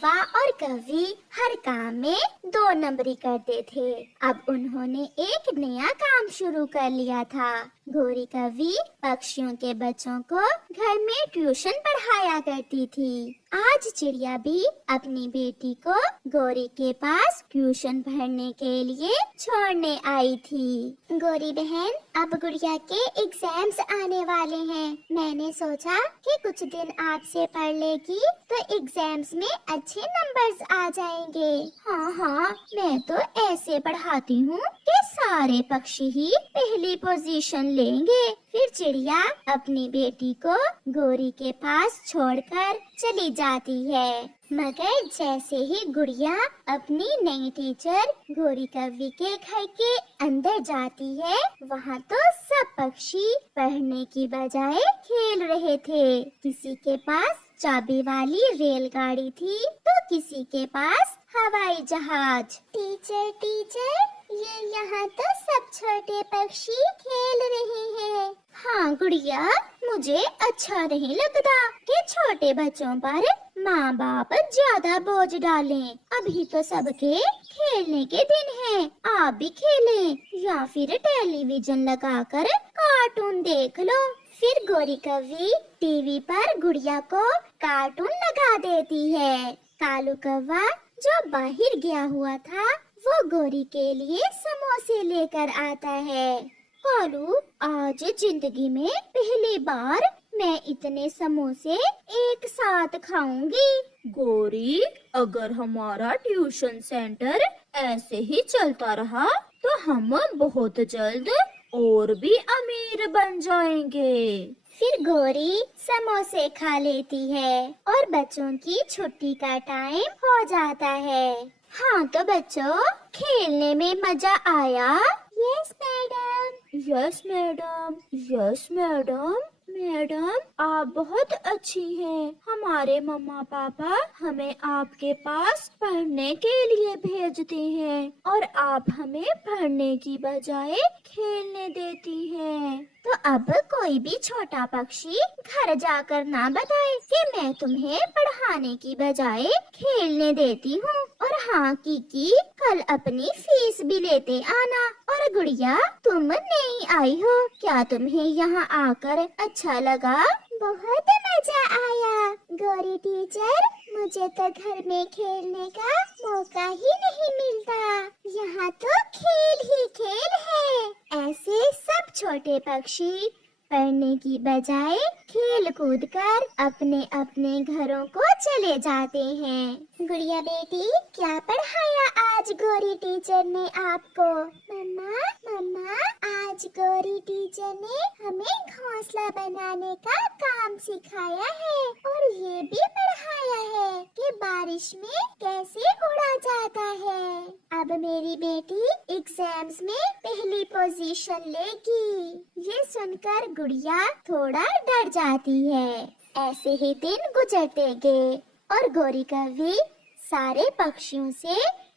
कौवा और कौवी हर काम में 2 नंबरी करते थे। अब उन्होंने एक नया काम शुरू कर लिया था। गोरी कौवी पक्षियों के बच्चों को घर में ट्यूशन पढ़ाया करती थी। आज चिड़िया भी अपनी बेटी को गोरी के पास ट्यूशन पढ़ने के लिए छोड़ने आई थी। गोरी बहन, अब गुड़िया के एग्जाम्स आने वाले हैं। मैंने सोचा कि कुछ दिन आपसे पढ़ लेगी तो एग्जाम्स में अच्छे नंबर्स आ जाएंगे। हाँ हाँ, मैं तो ऐसे पढ़ाती हूँ कि सारे पक्षी ही पहली पोजीशन लेंगे। फिर चिड़िया अपनी बेटी को गोरी के पास छोड़कर चली जाती है। मगर जैसे ही गुड़िया अपनी नई टीचर गोरी कौवी के घर के अंदर जाती है, वहाँ तो सब पक्षी पढ़ने की बजाय खेल रहे थे। किसी के पास चाबी वाली रेलगाड़ी थी तो किसी के पास हवाई जहाज। टीचर टीचर, ये यहाँ तो सब छोटे पक्षी खेल रहे हैं। हाँ गुड़िया, मुझे अच्छा नहीं लगता कि छोटे बच्चों पर माँ बाप ज्यादा बोझ डालें। अभी तो सबके खेलने के दिन हैं, आप भी खेलें या फिर टेलीविजन लगाकर कार्टून देख लो। फिर गोरी कौवी टीवी पर गुड़िया को कार्टून लगा देती है। कालू कौवा जो बाहर गया हुआ था, वो गोरी के लिए समोसे लेकर आता है। कालू, आज जिंदगी में पहली बार मैं इतने समोसे एक साथ खाऊंगी। गोरी, अगर हमारा ट्यूशन सेंटर ऐसे ही चलता रहा तो हम बहुत जल्द और भी अमीर बन जाएंगे। फिर गोरी समोसे खा लेती है और बच्चों की छुट्टी का टाइम हो जाता है। हाँ तो बच्चों, खेलने में मजा आया? Yes madam. Yes madam, yes madam. Madam, आप बहुत अच्छी हैं। हमारे मम्मा पापा हमें आपके पास पढ़ने के लिए भेजते हैं और आप हमें पढ़ने की बजाय खेलने देती हैं। तो अब कोई भी छोटा पक्षी घर जाकर ना बताए कि मैं तुम्हें पढ़ाने की बजाय खेलने देती हूँ। और हाँ कीकी, कल अपनी फीस भी लेते आना। और गुड़िया, तुम नहीं आई हो, क्या तुम्हें यहाँ आकर अच्छा लगा? बहुत मजा आया गौरी टीचर, मुझे तो घर में खेलने का मौका ही नहीं मिलता। यहाँ तो खेल ही खेल है। ऐसे सब छोटे पक्षी पढ़ने की बजाय खेल कूद कर अपने अपने घरों को चले जाते हैं। गुड़िया बेटी, क्या पढ़ाया आज गौरी टीचर ने आपको? मम्मा मम्मा, आज गौरी टीचर ने हमें घोंसला बनाने का काम सिखाया है और ये भी पढ़ाया है कि बारिश में कैसे उड़ा जाता है। अब मेरी बेटी एग्जाम्स में पहली पोजीशन लेगी। ये सुनकर गुड़िया थोड़ा डर जाती है। ऐसे ही दिन गुजरते गए और गोरी कौवी सारे पक्षियों से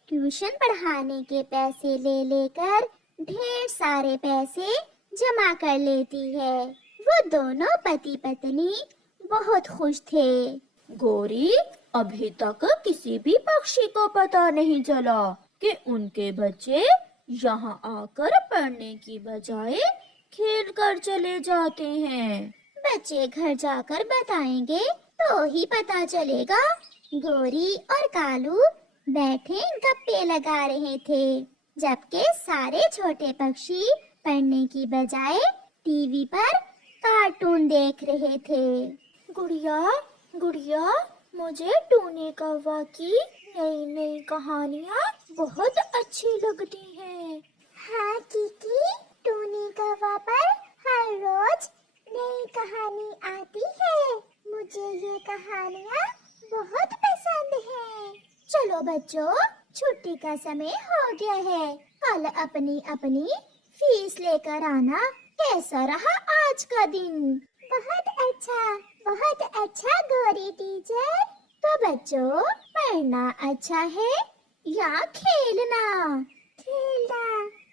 ट्यूशन पढ़ाने के पैसे ले लेकर ढेर सारे पैसे जमा कर लेती है। वो दोनों पति पत्नी बहुत खुश थे। गोरी, अभी तक किसी भी पक्षी को पता नहीं चला कि उनके बच्चे यहाँ आकर पढ़ने की बजाय खेल कर चले जाते हैं। बच्चे घर जाकर बताएंगे तो ही पता चलेगा। गोरी और कालू बैठे गप्पे लगा रहे थे, जबकि सारे छोटे पक्षी पढ़ने की बजाय टीवी पर कार्टून देख रहे थे। गुड़िया, गुड़िया, मुझे टूनी कौवा की नई नई कहानियाँ बहुत अच्छी लगती हैं। हाँ कीकी, टूनी कौवा पर हर रोज नई कहानी आती है। मुझे ये कहानियाँ बहुत पसंद हैं। चलो बच्चों, छुट्टी का समय हो गया है। कल अपनी अपनी फीस लेकर आना। कैसा रहा आज का दिन? बहुत अच्छा गौरी टीचर। तो बच्चों, पढ़ना अच्छा है या खेलना?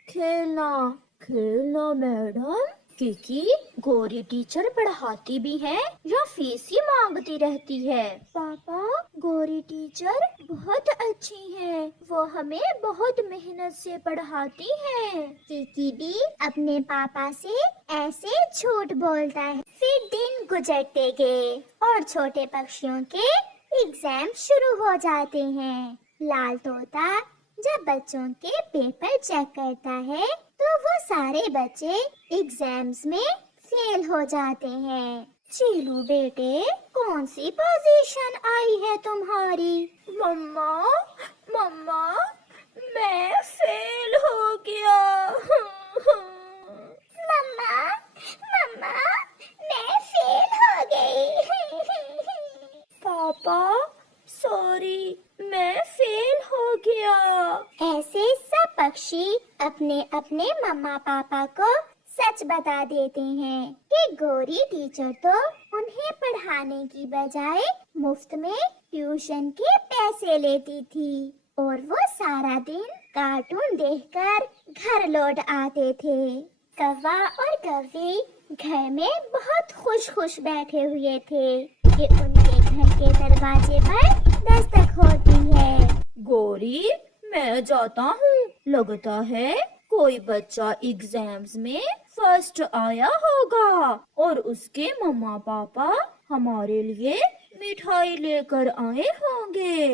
खेलना, खेलना मैडम, किकी, गौरी टीचर पढ़ाती भी है या फीस ही मांगती रहती है? पापा, गौरी टीचर बहुत अच्छी है, वो हमें बहुत मेहनत से पढ़ाती है। किकी भी अपने पापा से ऐसे झूठ बोलता है। फिर दिन गुजरते गए और छोटे पक्षियों के एग्जाम शुरू हो जाते हैं। लाल तोता जब बच्चों के पेपर चेक करता है तो वो सारे बच्चे एग्जाम्स में फेल हो जाते हैं। चीलू बेटे, कौन सी पोजीशन आई है तुम्हारी? मम्मा, मम्मा, मैं फेल हो गया। मम्मा, मम्मा, मैं फेल हो गई। पापा, सॉरी, मैं फेल हो गया। ऐसे सब पक्षी अपने अपने मम्मा पापा को सच बता देते हैं कि गौरी टीचर तो उन्हें पढ़ाने की बजाय मुफ्त में ट्यूशन के पैसे लेती थी और वो सारा दिन कार्टून देखकर घर लौट आते थे। कौवा और कौवी घर में बहुत खुश बैठे हुए थे कि उनके घर के दरवाजे पर दस्तक होती है। गौरी, मैं जाता हूँ। लगता है कोई बच्चा एग्जाम्स में फर्स्ट आया होगा और उसके मम्मा पापा हमारे लिए मिठाई लेकर आए होंगे।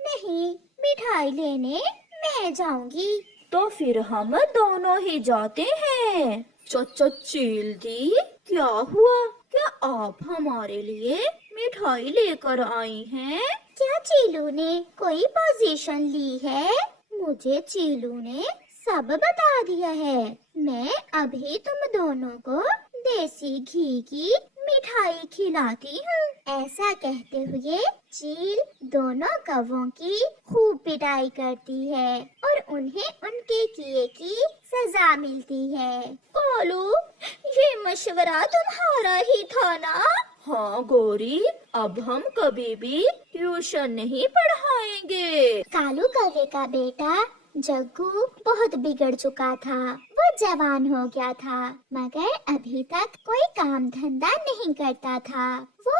नहीं, मिठाई लेने मैं जाऊंगी। तो फिर हम दोनों ही जाते हैं। चाचा चील दी, क्या हुआ? क्या आप हमारे लिए मिठाई लेकर आई हैं? क्या चीलू ने कोई पोजीशन ली है? मुझे चीलू ने सब बता दिया है। मैं अभी तुम दोनों को देसी घी की मिठाई खिलाती हूँ। ऐसा कहते हुए चील दोनों कौवों की खूब पिटाई करती है और उन्हें उनके किए की सजा मिलती है। कालू, ये मशवरा तुम्हारा ही था ना? हाँ गौरी, अब हम कभी भी ट्यूशन नहीं पढ़ाएंगे। कालू कौवे का बेटा जग्गू बहुत बिगड़ चुका था। वो जवान हो गया था मगर अभी तक कोई काम धंधा नहीं करता था। वो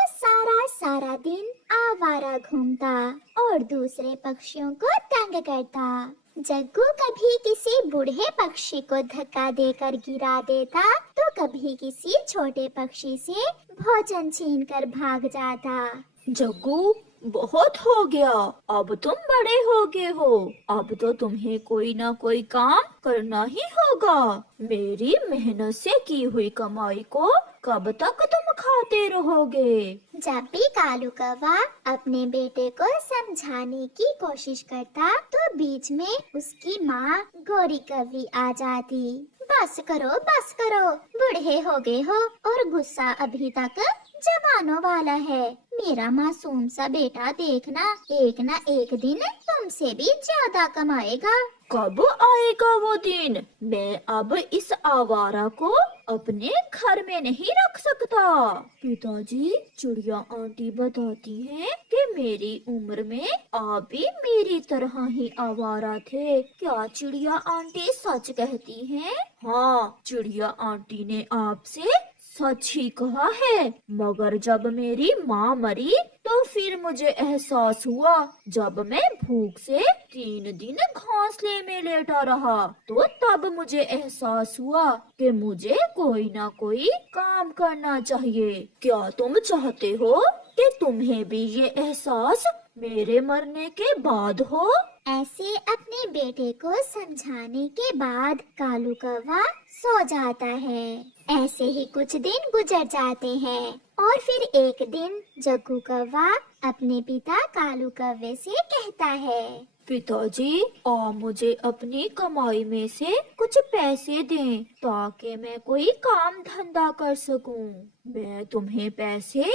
सारा दिन आवारा घूमता और दूसरे पक्षियों को तंग करता। जग्गू कभी किसी बूढ़े पक्षी को धक्का देकर गिरा देता तो कभी किसी छोटे पक्षी से भोजन छीनकर भाग जाता। जग्गू, बहुत हो गया, अब तुम बड़े हो गए हो। अब तो तुम्हें कोई ना कोई काम करना ही होगा। मेरी मेहनत से की हुई कमाई को कब तक तुम खाते रहोगे? जब भी कालू कौवा अपने बेटे को समझाने की कोशिश करता तो बीच में उसकी माँ गौरी कौवी आ जाती। बस करो, बूढ़े हो गए हो और गुस्सा अभी तक जवानों वाला है। मेरा मासूम सा बेटा देखना, एक ना एक दिन तुमसे भी ज्यादा कमाएगा। कब आएगा वो दिन? मैं अब इस आवारा को अपने घर में नहीं रख सकता। पिताजी, चिड़िया आंटी बताती हैं कि मेरी उम्र में आप भी मेरी तरह ही आवारा थे। क्या चिड़िया आंटी सच कहती हैं? हाँ, चिड़िया आंटी ने आपसे सच ही कहा है। मगर जब मेरी माँ मरी तो फिर मुझे एहसास हुआ, जब मैं भूख से 3 दिन घोंसले में लेटा रहा तो तब मुझे एहसास हुआ कि मुझे कोई ना कोई काम करना चाहिए। क्या तुम चाहते हो कि तुम्हें भी ये एहसास मेरे मरने के बाद हो? ऐसे अपने बेटे को समझाने के बाद कालू कौवा सो जाता है। ऐसे ही कुछ दिन गुजर जाते हैं और फिर एक दिन जग्गू कौवा अपने पिता कालू कौवे से कहता है, पिताजी, मुझे अपनी कमाई में से कुछ पैसे दें ताकि मैं कोई काम धंधा कर सकूं। मैं तुम्हें पैसे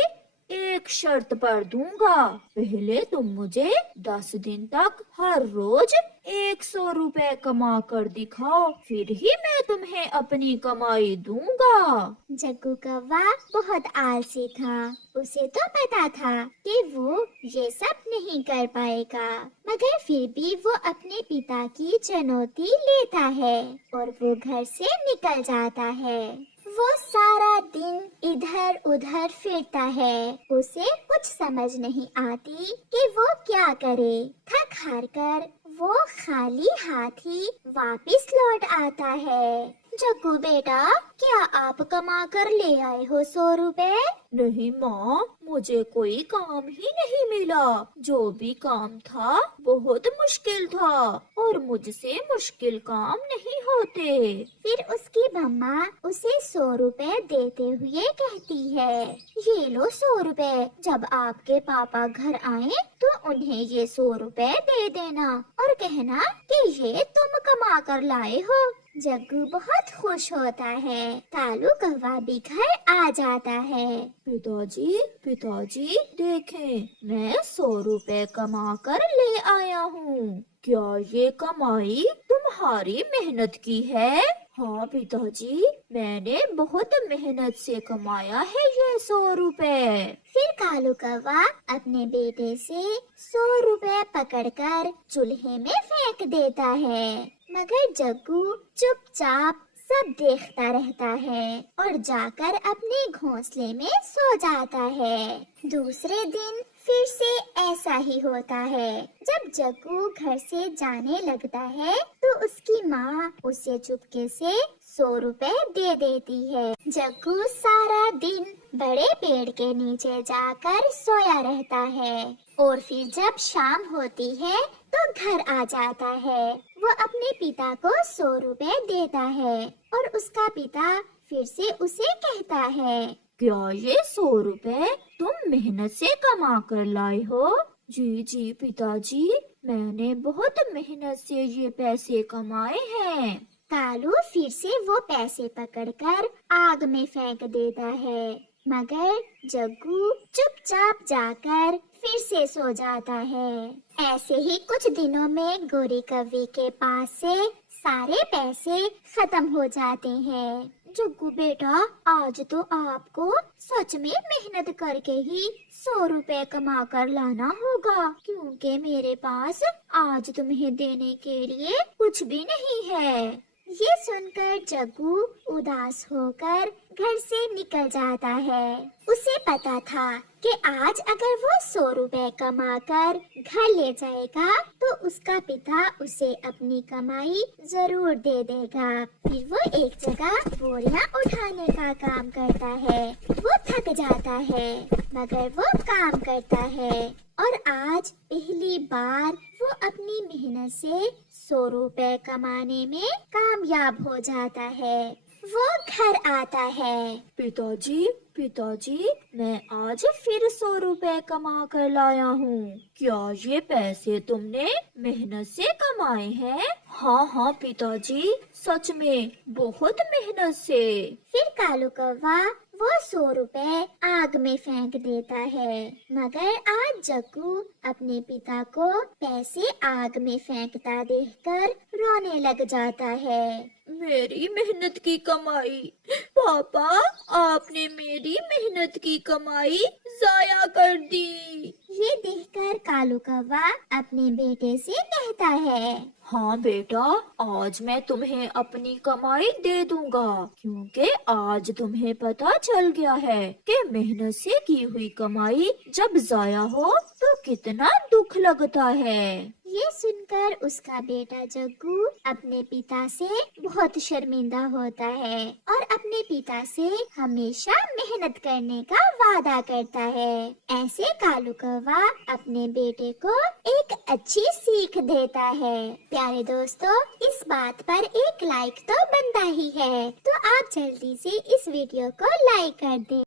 एक शर्त पर दूंगा। पहले तुम मुझे 10 दिन तक हर रोज 100 रुपए कमा कर दिखाओ, फिर ही मैं तुम्हें अपनी कमाई दूंगा। जग्गू कौवा बहुत आलसी था। उसे तो पता था कि वो ये सब नहीं कर पाएगा, मगर फिर भी वो अपने पिता की चुनौती लेता है और वो घर से निकल जाता है। वो सारा दिन इधर उधर फिरता है। उसे कुछ समझ नहीं आती कि वो क्या करे। थक हार कर वो खाली हाथ ही वापस लौट आता है। जग्गू बेटा, क्या आप कमा कर ले आए हो 100 रुपए? नहीं माँ, मुझे कोई काम ही नहीं मिला। जो भी काम था बहुत मुश्किल था और मुझसे मुश्किल काम नहीं होते। फिर उसकी मम्मा उसे 100 रुपए देते हुए कहती है, ये लो 100 रुपए। जब आपके पापा घर आए तो उन्हें ये 100 रुपए दे देना और कहना कि ये तुम कमा कर लाए हो। जग्गू बहुत खुश होता है। कालू कौवा भी घर आ जाता है। पिताजी देखें, मैं 100 रुपए कमा कर ले आया हूँ। क्या ये कमाई तुम्हारी मेहनत की है? हाँ पिताजी, मैंने बहुत मेहनत से कमाया है ये 100 रुपए। फिर कालू कौवा अपने बेटे से 100 रुपए पकड़कर चूल्हे में फेंक देता है। मगर जग्गू चुपचाप सब देखता रहता है और जाकर अपने घोंसले में सो जाता है। दूसरे दिन फिर से ऐसा ही होता है। जब जग्गू घर से जाने लगता है तो उसकी माँ उसे चुपके से 100 रुपए दे देती है। जग्गू सारा दिन बड़े पेड़ के नीचे जाकर सोया रहता है और फिर जब शाम होती है तो घर आ जाता है। वो अपने पिता को 100 रुपए देता है और उसका पिता फिर से उसे कहता है, क्या ये 100 रुपए तुम मेहनत से कमा कर लाए हो? जी पिताजी, मैंने बहुत मेहनत से ये पैसे कमाए हैं। कालू फिर से वो पैसे पकड़कर आग में फेंक देता है। मगर जग्गू चुपचाप जाकर फिर से सो जाता है। ऐसे ही कुछ दिनों में गोरी कौवे के पास से सारे पैसे खत्म हो जाते हैं। जग्गू बेटा, आज तो आपको सच में मेहनत करके ही 100 रुपए कमा कर लाना होगा, क्योंकि मेरे पास आज तुम्हें देने के लिए कुछ भी नहीं है। ये सुनकर जग्गू उदास होकर घर से निकल जाता है। उसे पता था कि आज अगर वो 100 रुपए कमा कर घर ले जाएगा तो उसका पिता उसे अपनी कमाई जरूर दे देगा। फिर वो एक जगह बोरियां उठाने का काम करता है। वो थक जाता है मगर वो काम करता है और आज पहली बार वो अपनी मेहनत से 100 रुपए कमाने में कामयाब हो जाता है। वो घर आता है। पिताजी, मैं आज फिर 100 रुपए कमा कर लाया हूँ। क्या ये पैसे तुमने मेहनत से कमाए हैं? हाँ पिताजी, सच में बहुत मेहनत से। फिर कालू कौवा वो 100 रुपए आग में फेंक देता है। मगर आज जग्गू अपने पिता को पैसे आग में फेंकता देखकर रोने लग जाता है। मेरी मेहनत की कमाई, पापा आपने मेरी मेहनत की कमाई जाया कर दी। ये देखकर कालू कौवा अपने बेटे से कहता है, हाँ बेटा, आज मैं तुम्हें अपनी कमाई दे दूंगा, क्योंकि आज तुम्हें पता चल गया है कि मेहनत से की हुई कमाई जब जाया हो तो कितना दुख लगता है। ये सुनकर उसका बेटा जग्गू अपने पिता से बहुत शर्मिंदा होता है और अपने पिता से हमेशा मेहनत करने का वादा करता है। ऐसे कालू कौवा अपने बेटे को एक अच्छी सीख देता है। प्यारे दोस्तों, इस बात पर एक लाइक तो बनता ही है, तो आप जल्दी से इस वीडियो को लाइक कर दें।